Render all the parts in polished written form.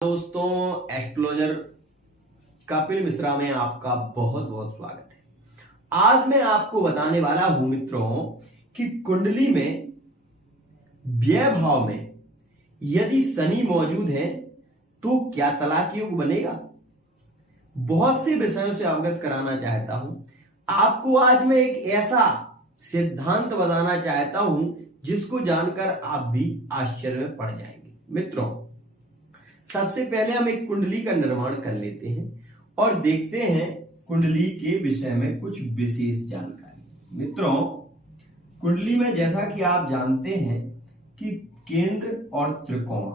दोस्तों, एस्ट्रोलॉजर कपिल मिश्रा में आपका बहुत बहुत स्वागत है। आज मैं आपको बताने वाला हूं मित्रों कि कुंडली में व्यय भाव में यदि शनि मौजूद है तो क्या तलाक योग बनेगा। बहुत से विषयों से अवगत कराना चाहता हूं आपको। आज मैं एक ऐसा सिद्धांत बताना चाहता हूं जिसको जानकर आप भी आश्चर्य में पड़ जाएंगे। मित्रों, सबसे पहले हम एक कुंडली का निर्माण कर लेते हैं और देखते हैं कुंडली के विषय में कुछ विशेष जानकारी। मित्रों, कुंडली में जैसा कि आप जानते हैं कि केंद्र और त्रिकोण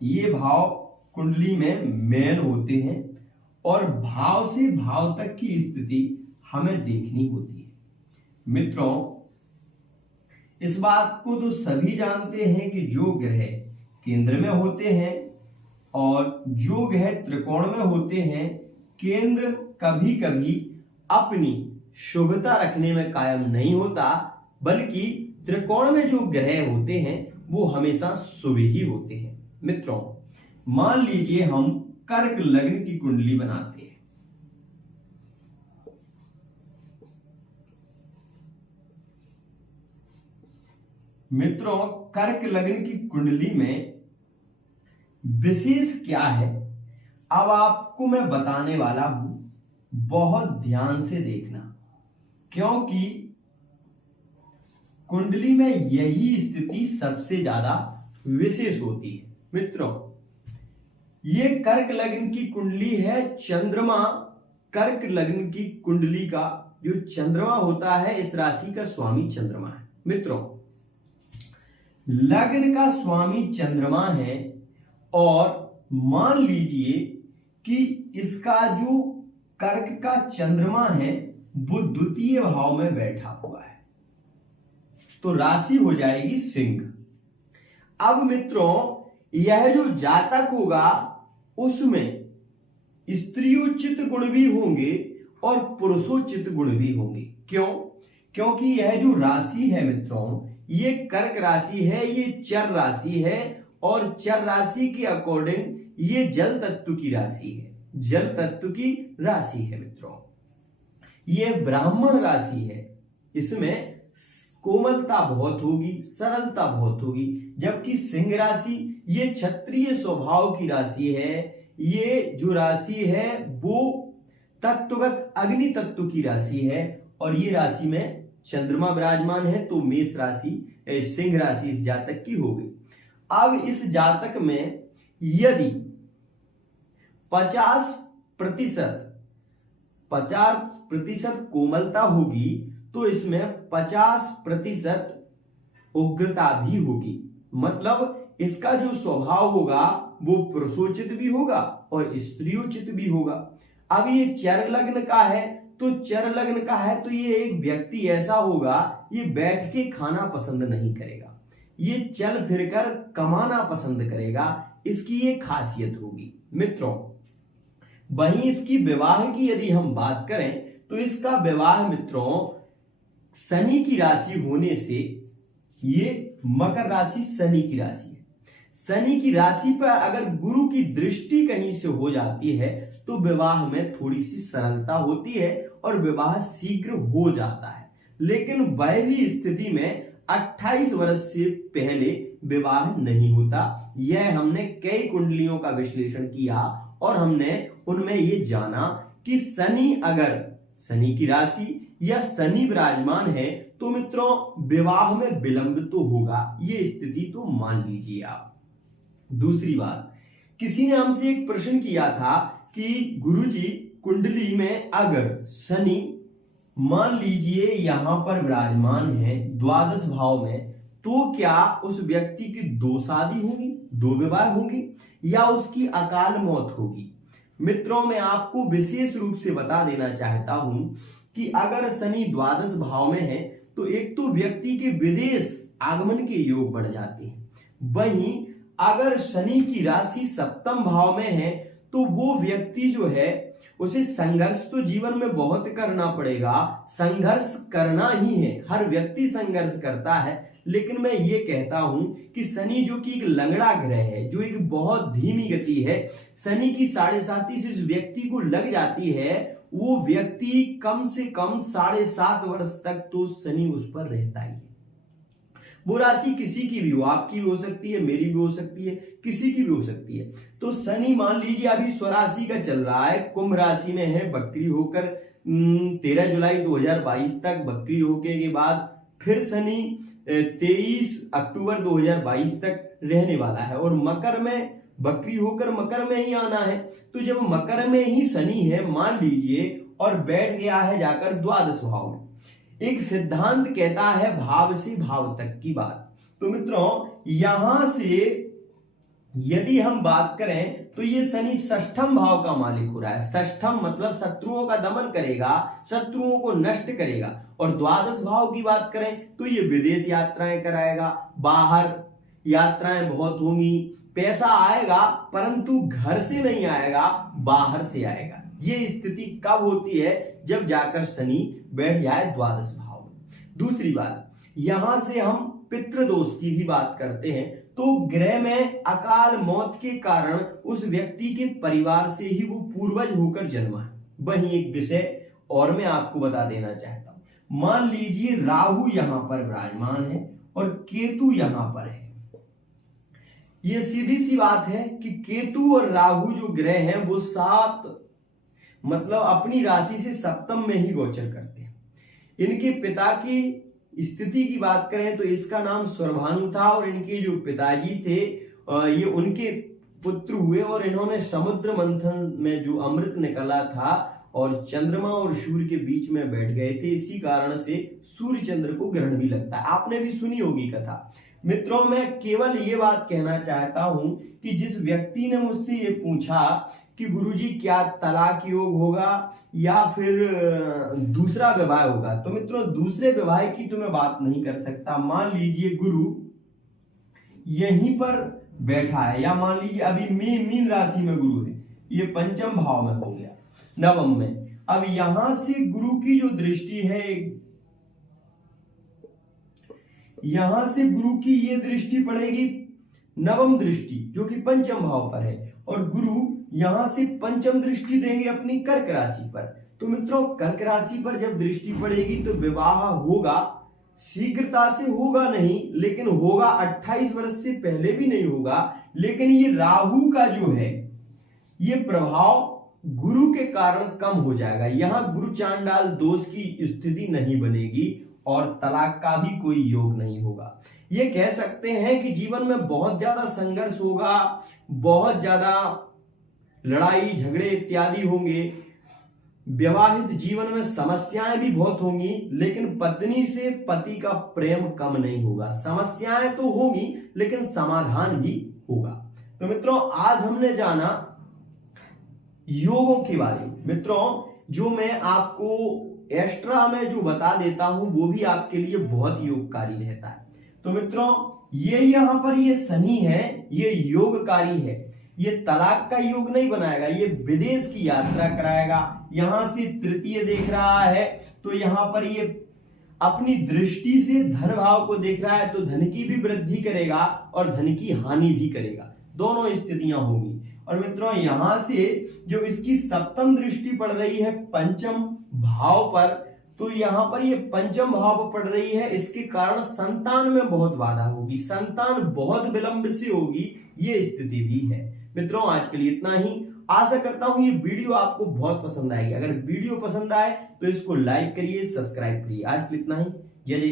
ये भाव कुंडली में मेन होते हैं और भाव से भाव तक की स्थिति हमें देखनी होती है। मित्रों, इस बात को तो सभी जानते हैं कि जो ग्रह केंद्र में होते हैं और जो ग्रह त्रिकोण में होते हैं, केंद्र कभी कभी अपनी शुभता रखने में कायम नहीं होता, बल्कि त्रिकोण में जो ग्रह होते हैं वो हमेशा शुभ ही होते हैं। मित्रों, मान लीजिए हम कर्क लग्न की कुंडली बनाते हैं। मित्रों, कर्क लग्न की कुंडली में विशेष क्या है अब आपको मैं बताने वाला हूं। बहुत ध्यान से देखना, क्योंकि कुंडली में यही स्थिति सबसे ज्यादा विशेष होती है। मित्रों, ये कर्क लग्न की कुंडली है। चंद्रमा कर्क लग्न की कुंडली का जो चंद्रमा होता है, इस राशि का स्वामी चंद्रमा है। मित्रों, लग्न का स्वामी चंद्रमा है और मान लीजिए कि इसका जो कर्क का चंद्रमा है वो द्वितीय भाव में बैठा हुआ है, तो राशि हो जाएगी सिंह। अब मित्रों, यह जो जातक होगा उसमें स्त्रियोचित गुण भी होंगे और पुरुषोचित गुण भी होंगे। क्यों? क्योंकि यह जो राशि है मित्रों, ये कर्क राशि है, ये चर राशि है और चर राशि के अकॉर्डिंग ये जल तत्व की राशि है। जल तत्व की राशि है मित्रों, ये ब्राह्मण राशि है। इसमें कोमलता बहुत होगी, सरलता बहुत होगी, जबकि सिंह राशि ये क्षत्रिय स्वभाव की राशि है। ये जो राशि है वो तत्वगत अग्नि तत्व की राशि है और ये राशि में चंद्रमा विराजमान है, तो मेष राशि सिंह राशि इस जातक की हो गई। अब इस जातक में यदि 50% कोमलता होगी तो इसमें 50% उग्रता भी होगी। मतलब इसका जो स्वभाव होगा वो पुरुषोचित भी होगा और स्त्रियोचित भी होगा। अब ये चर लग्न का है, तो चर लग्न का है तो ये एक व्यक्ति ऐसा होगा, ये बैठ के खाना पसंद नहीं करेगा, ये चल फिरकर कमाना पसंद करेगा, इसकी ये खासियत होगी। मित्रों, वहीं इसकी विवाह की यदि हम बात करें तो इसका विवाह मित्रों शनि की राशि होने से, ये मकर राशि शनि की राशि है। शनि की राशि पर अगर गुरु की दृष्टि कहीं से हो जाती है तो विवाह में थोड़ी सी सरलता होती है और विवाह शीघ्र हो जाता है। लेकिन वह भी स्थिति में 28 वर्ष से पहले विवाह नहीं होता। यह हमने कई कुंडलियों का विश्लेषण किया और हमने उनमें ये जाना कि शनि अगर शनि की राशि या शनि विराजमान है तो मित्रों विवाह में विलंब तो होगा, ये स्थिति तो मान लीजिए आप। दूसरी बात, किसी ने हमसे एक प्रश्न किया था कि गुरुजी, कुंडली में अगर शनि मान लीजिए यहां पर विराजमान है द्वादश भाव में, तो क्या उस व्यक्ति की दो शादी होगी, दो विवाह होंगे या उसकी अकाल मौत होगी। मित्रों, मैं आपको विशेष रूप से बता देना चाहता हूं कि अगर शनि द्वादश भाव में है तो एक तो व्यक्ति के विदेश आगमन के योग बढ़ जाते हैं। वहीं अगर शनि की राशि सप्तम भाव में है तो वो व्यक्ति जो है उसे संघर्ष तो जीवन में बहुत करना पड़ेगा, संघर्ष करना ही है, हर व्यक्ति संघर्ष करता है, लेकिन मैं ये कहता हूं कि शनि जो कि एक लंगड़ा ग्रह है, जो एक बहुत धीमी गति है, शनि की 7.5 से इस व्यक्ति को लग जाती है, वो व्यक्ति कम से कम 7.5 वर्ष तक तो शनि उस पर रहता ही है। वो राशि किसी की भी हो, आपकी भी हो सकती है, मेरी भी हो सकती है, किसी की भी हो सकती है। तो शनि मान लीजिए अभी स्वराशि का चल रहा है, कुंभ राशि में है, बकरी होकर 13 जुलाई 2022 तक, बकरी होके के बाद फिर शनि 23 अक्टूबर 2022 तक रहने वाला है और मकर में बकरी होकर मकर में ही आना है। तो जब मकर में ही शनि है मान लीजिए और बैठ गया है जाकर द्वादश भाव में, एक सिद्धांत कहता है भाव से भाव तक की बात। तो मित्रों यहां से यदि हम बात करें तो ये शनि षष्ठम भाव का मालिक हो रहा है। षष्ठम मतलब शत्रुओं का दमन करेगा, शत्रुओं को नष्ट करेगा। और द्वादश भाव की बात करें तो ये विदेश यात्राएं कराएगा, बाहर यात्राएं बहुत होंगी, पैसा आएगा परंतु घर से नहीं आएगा, बाहर से आएगा। ये स्थिति कब होती है? जब जाकर शनि बैठ जाए द्वादश भाव में। दूसरी बात, यहां से हम पितृदोष की भी बात करते हैं। तो ग्रह में अकाल मौत के कारण उस व्यक्ति के परिवार से ही वो पूर्वज होकर जन्मा है। वहीं एक विषय और मैं आपको बता देना चाहता हूं, मान लीजिए राहु यहां पर विराजमान है और केतु यहां पर है। ये सीधी सी बात है कि केतु और राहु जो ग्रह हैं वो 7 मतलब अपनी राशि से सप्तम में ही गोचर करते हैं। इनके पिता की स्थिति की बात करें तो इसका नाम स्वरभानु था और इनके जो पिताजी थे ये उनके पुत्र हुए और इन्होंने समुद्र मंथन में जो अमृत निकला था और चंद्रमा और सूर्य के बीच में बैठ गए थे। इसी कारण से सूर्य चंद्र को ग्रहण भी लगता है। आपने भी सुनी होगी कथा। मित्रों मैं केवल ये बात कहना चाहता हूं कि जिस व्यक्ति ने मुझसे ये पूछा कि गुरुजी क्या तलाक योग होगा या फिर दूसरा विवाह होगा, तो मित्रों दूसरे विवाह की तो मैं बात नहीं कर सकता। मान लीजिए गुरु यहीं पर बैठा है या मान लीजिए अभी मीन राशि में गुरु है, ये पंचम भाव में हो गया, नवम में। अब यहां से गुरु की जो दृष्टि है, यहां से गुरु की ये दृष्टि पड़ेगी नवम दृष्टि जो कि पंचम भाव पर है और गुरु यहां से पंचम दृष्टि देंगे अपनी कर्क राशि पर। तो मित्रों कर्क राशि पर जब दृष्टि पड़ेगी तो विवाह होगा, शीघ्रता से होगा नहीं लेकिन होगा, 28 वर्ष से पहले भी नहीं होगा। लेकिन ये राहु का जो है ये प्रभाव गुरु के कारण कम हो जाएगा। यहां गुरु चांडाल दोष की स्थिति नहीं बनेगी और तलाक का भी कोई योग नहीं होगा। ये कह सकते हैं कि जीवन में बहुत ज्यादा संघर्ष होगा, बहुत ज्यादा लड़ाई झगड़े इत्यादि होंगे, विवाहित जीवन में समस्याएं भी बहुत होंगी, लेकिन पत्नी से पति का प्रेम कम नहीं होगा। समस्याएं तो होंगी लेकिन समाधान भी होगा। तो मित्रों आज हमने जाना योगों के बारे में। मित्रों जो मैं आपको एक्स्ट्रा में जो बता देता हूं वो भी आपके लिए बहुत योगकारी रहता है। तो मित्रों ये यहां पर ये शनि है, ये योगकारी है, ये तलाक का योग नहीं बनाएगा, ये विदेश की यात्रा कराएगा। यहां से तृतीय देख रहा है तो यहां पर ये अपनी दृष्टि से धन भाव को देख रहा है तो धन की भी वृद्धि करेगा और धन की हानि भी करेगा, दोनों स्थितियां होंगी। और मित्रों यहां से जो इसकी सप्तम दृष्टि पड़ रही है पंचम भाव पर, तो यहां पर ये पंचम भाव पर पड़ रही है, इसके कारण संतान में बहुत बाधा होगी, संतान बहुत विलंब से होगी, ये स्थिति भी है। मित्रों आज के लिए इतना ही। आशा करता हूं ये वीडियो आपको बहुत पसंद आएगी। अगर वीडियो पसंद आए तो इसको लाइक करिए, सब्सक्राइब करिए। आज के लिए इतना ही। जय जय।